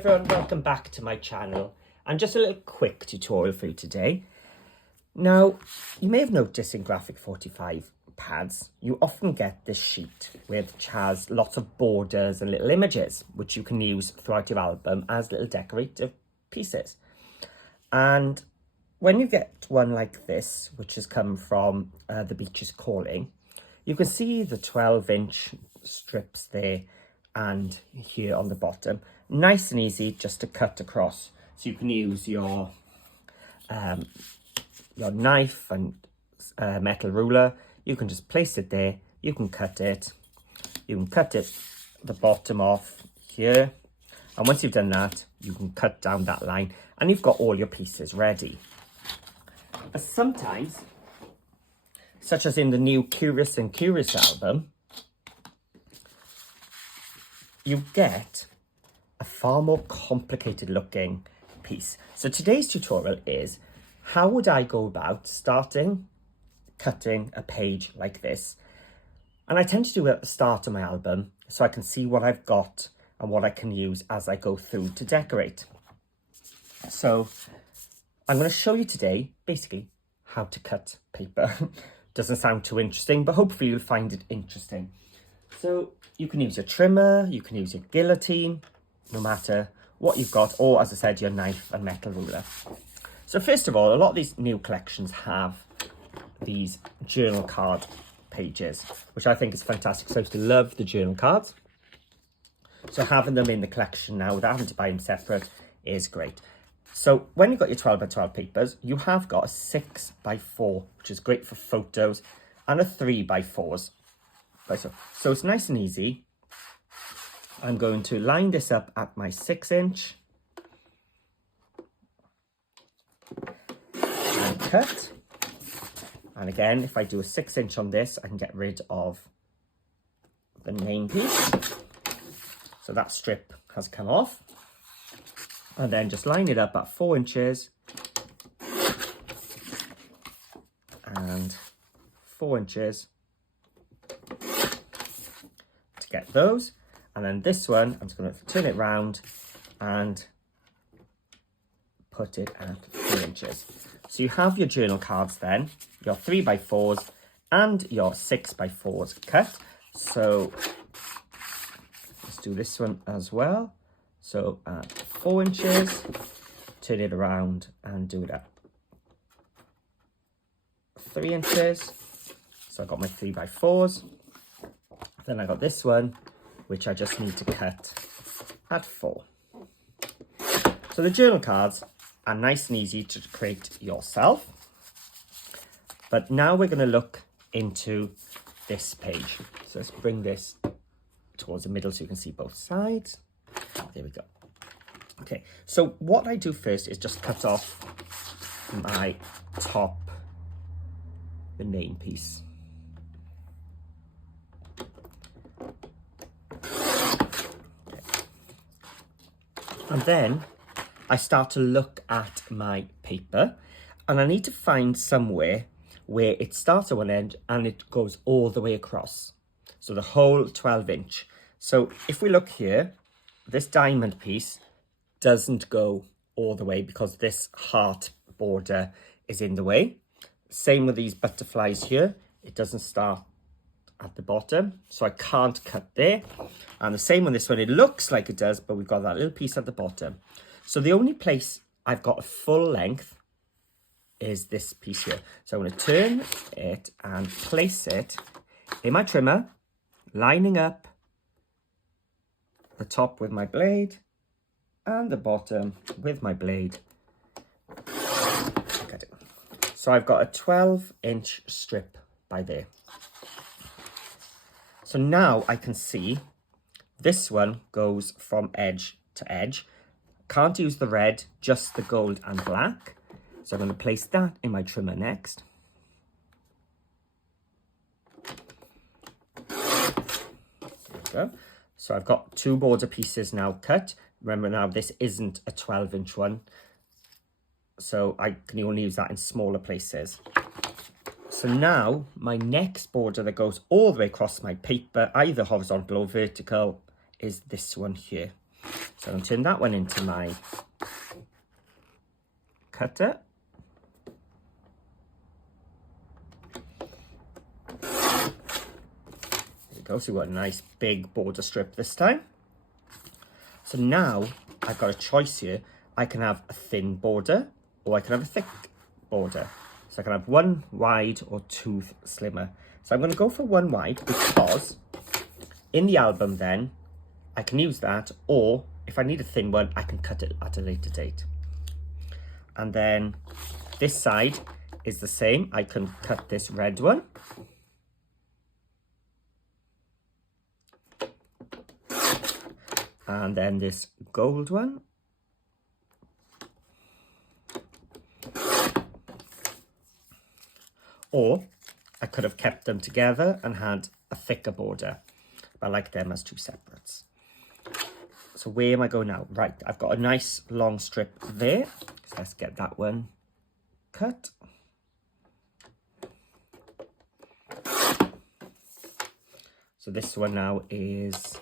everyone, welcome back to my channel and just a little quick tutorial for you today. Now, you may have noticed in Graphic45 pads, you often get this sheet which has lots of borders and little images which you can use throughout your album as little decorative pieces. And when you get one like this, which has come from The Beach is Calling, you can see the 12-inch strips there and here on the bottom. Nice and easy just to cut across. So you can use your knife and metal ruler. You can just place it there. You can cut it. You can cut it the bottom off here. And once you've done that, you can cut down that line and you've got all your pieces ready. But sometimes, such as in the new Curious and Curious album, you get a far more complicated looking piece. So today's tutorial is how would I go about starting cutting a page like this. And I tend to do it at the start of my album so I can see what I've got and what I can use as I go through to decorate. So I'm going to show you today basically how to cut paper. Doesn't sound too interesting, but hopefully you'll find it interesting. So you can use your trimmer, you can use your guillotine, no matter what you've got, or as I said, your knife and metal ruler. So first of all, a lot of these new collections have these journal card pages, which I think is fantastic. So I used to love the journal cards. So having them in the collection now without having to buy them separate is great. So when you've got your 12x12 papers, you have got a 6x4, which is great for photos, and a 3x4s. So it's nice and easy. I'm going to line this up at my 6-inch and cut. And again, if I do a 6-inch on this, I can get rid of the name piece. So that strip has come off. And then just line it up at 4 inches and 4 inches to get those. And then this one, I'm just going to turn it round and put it at 3 inches. So you have your journal cards then, your 3x4s and your 6x4s cut. So let's do this one as well. So at 4 inches, turn it around and do it at 3 inches. So I got my 3x4s. Then I got this one, which I just need to cut at 4. So the journal cards are nice and easy to create yourself. But now we're going to look into this page. So let's bring this towards the middle so you can see both sides. There we go. Okay, so what I do first is just cut off my top, the name piece. And then I start to look at my paper and I need to find somewhere where it starts at one end and it goes all the way across. So the whole 12-inch. So if we look here, this diamond piece doesn't go all the way because this heart border is in the way. Same with these butterflies here. It doesn't start at the bottom, so I can't cut there. And the same on this one, it looks like it does, but we've got that little piece at the bottom. So the only place I've got a full length is this piece here. So I'm going to turn it and place it in my trimmer, lining up the top with my blade and the bottom with my blade. So I've got a 12-inch strip by there. So now I can see this one goes from edge to edge. Can't use the red, just the gold and black. So I'm going to place that in my trimmer next. There we go. So I've got 2 border pieces now cut. Remember now this isn't a 12-inch one. So I can only use that in smaller places. So now my next border that goes all the way across my paper, either horizontal or vertical, is this one here. So I'm going to turn that one into my cutter. There we go, so we've got a nice big border strip this time. So now I've got a choice here. I can have a thin border or I can have a thick border. So I can have one wide or two slimmer. So I'm going to go for one wide because in the album then I can use that, or if I need a thin one, I can cut it at a later date. And then this side is the same. I can cut this red one. And then this gold one. Or I could have kept them together and had a thicker border, but I like them as two separates. So where am I going now? Right, I've got a nice long strip there. So let's get that one cut. So this one now is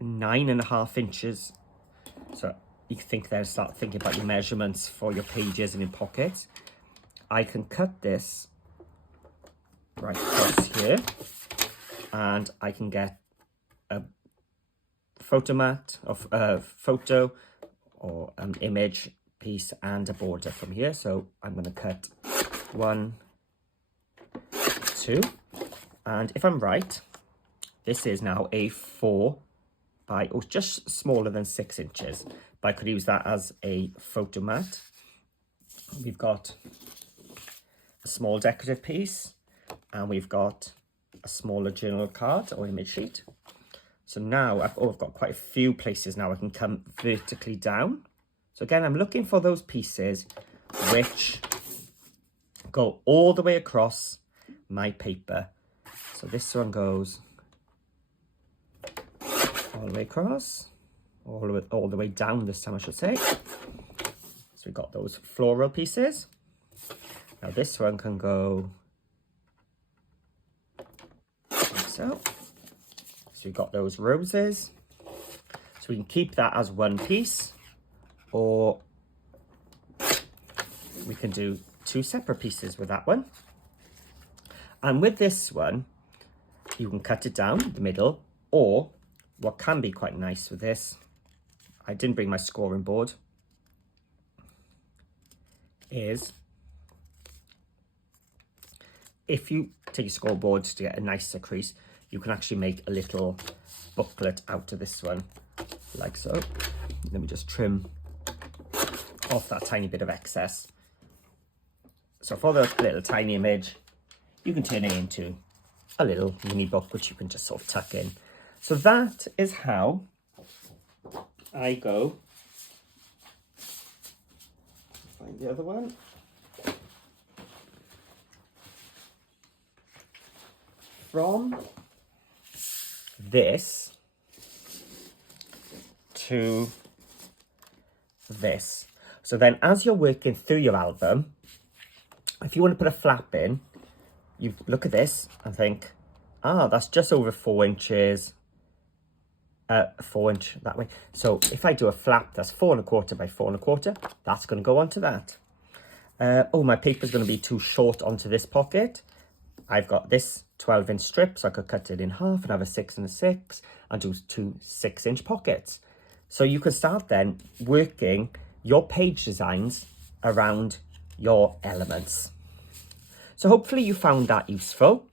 9.5 inches. So you think then start thinking about your measurements for your pages and your pockets. I can cut this right across here, and I can get a photo mat of a photo or an image piece and a border from here. So I'm going to cut 1, 2, and if I'm right, this is now a 4 by, or just smaller than 6 inches, but I could use that as a photo mat. We've got a small decorative piece, and we've got a smaller journal card or image sheet. So now I've got quite a few places now I can come vertically down. So again, I'm looking for those pieces which go all the way across my paper. So this one goes all the way across, all the way down this time I should say. So we've got those floral pieces. Now this one can go like so. So we've got those roses. So we can keep that as one piece, or we can do 2 separate pieces with that one. And with this one, you can cut it down the middle, or what can be quite nice with this, I didn't bring my scoring board, is if you take your scoreboard to get a nicer crease, you can actually make a little booklet out of this one, like so. Let me just trim off that tiny bit of excess. So for the little tiny image, you can turn it into a little mini book, which you can just sort of tuck in. So that is how I go. Find the other one. From this to this. So then as you're working through your album, if you want to put a flap in, you look at this and think, that's just over 4 inches, 4 inch that way. So if I do a flap that's 4 1/4 by 4 1/4, that's going to go onto that. My paper's going to be too short onto this pocket. I've got this 12-inch strip, so I could cut it in half and have a 6 and a 6 and do 2 6-inch pockets. So you can start then working your page designs around your elements. So hopefully you found that useful.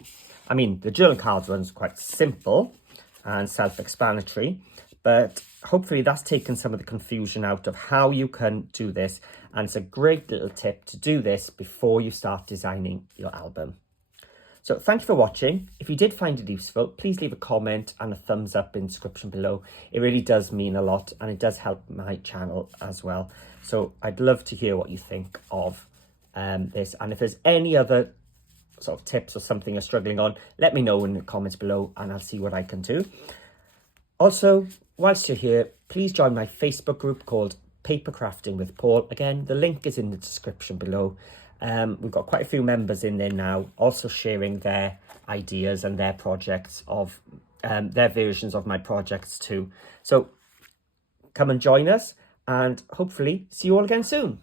I mean, the journal cards one's quite simple and self-explanatory, but hopefully that's taken some of the confusion out of how you can do this. And it's a great little tip to do this before you start designing your album. So thank you for watching. If you did find it useful, please leave a comment and a thumbs up in the description below. It really does mean a lot, and it does help my channel as well. So I'd love to hear what you think of this. And if there's any other sort of tips or something you're struggling on, let me know in the comments below and I'll see what I can do. Also, whilst you're here, please join my Facebook group called Paper Crafting with Paul. Again, the link is in the description below. We've got quite a few members in there now, also sharing their ideas and their projects of their versions of my projects too. So come and join us, and hopefully see you all again soon.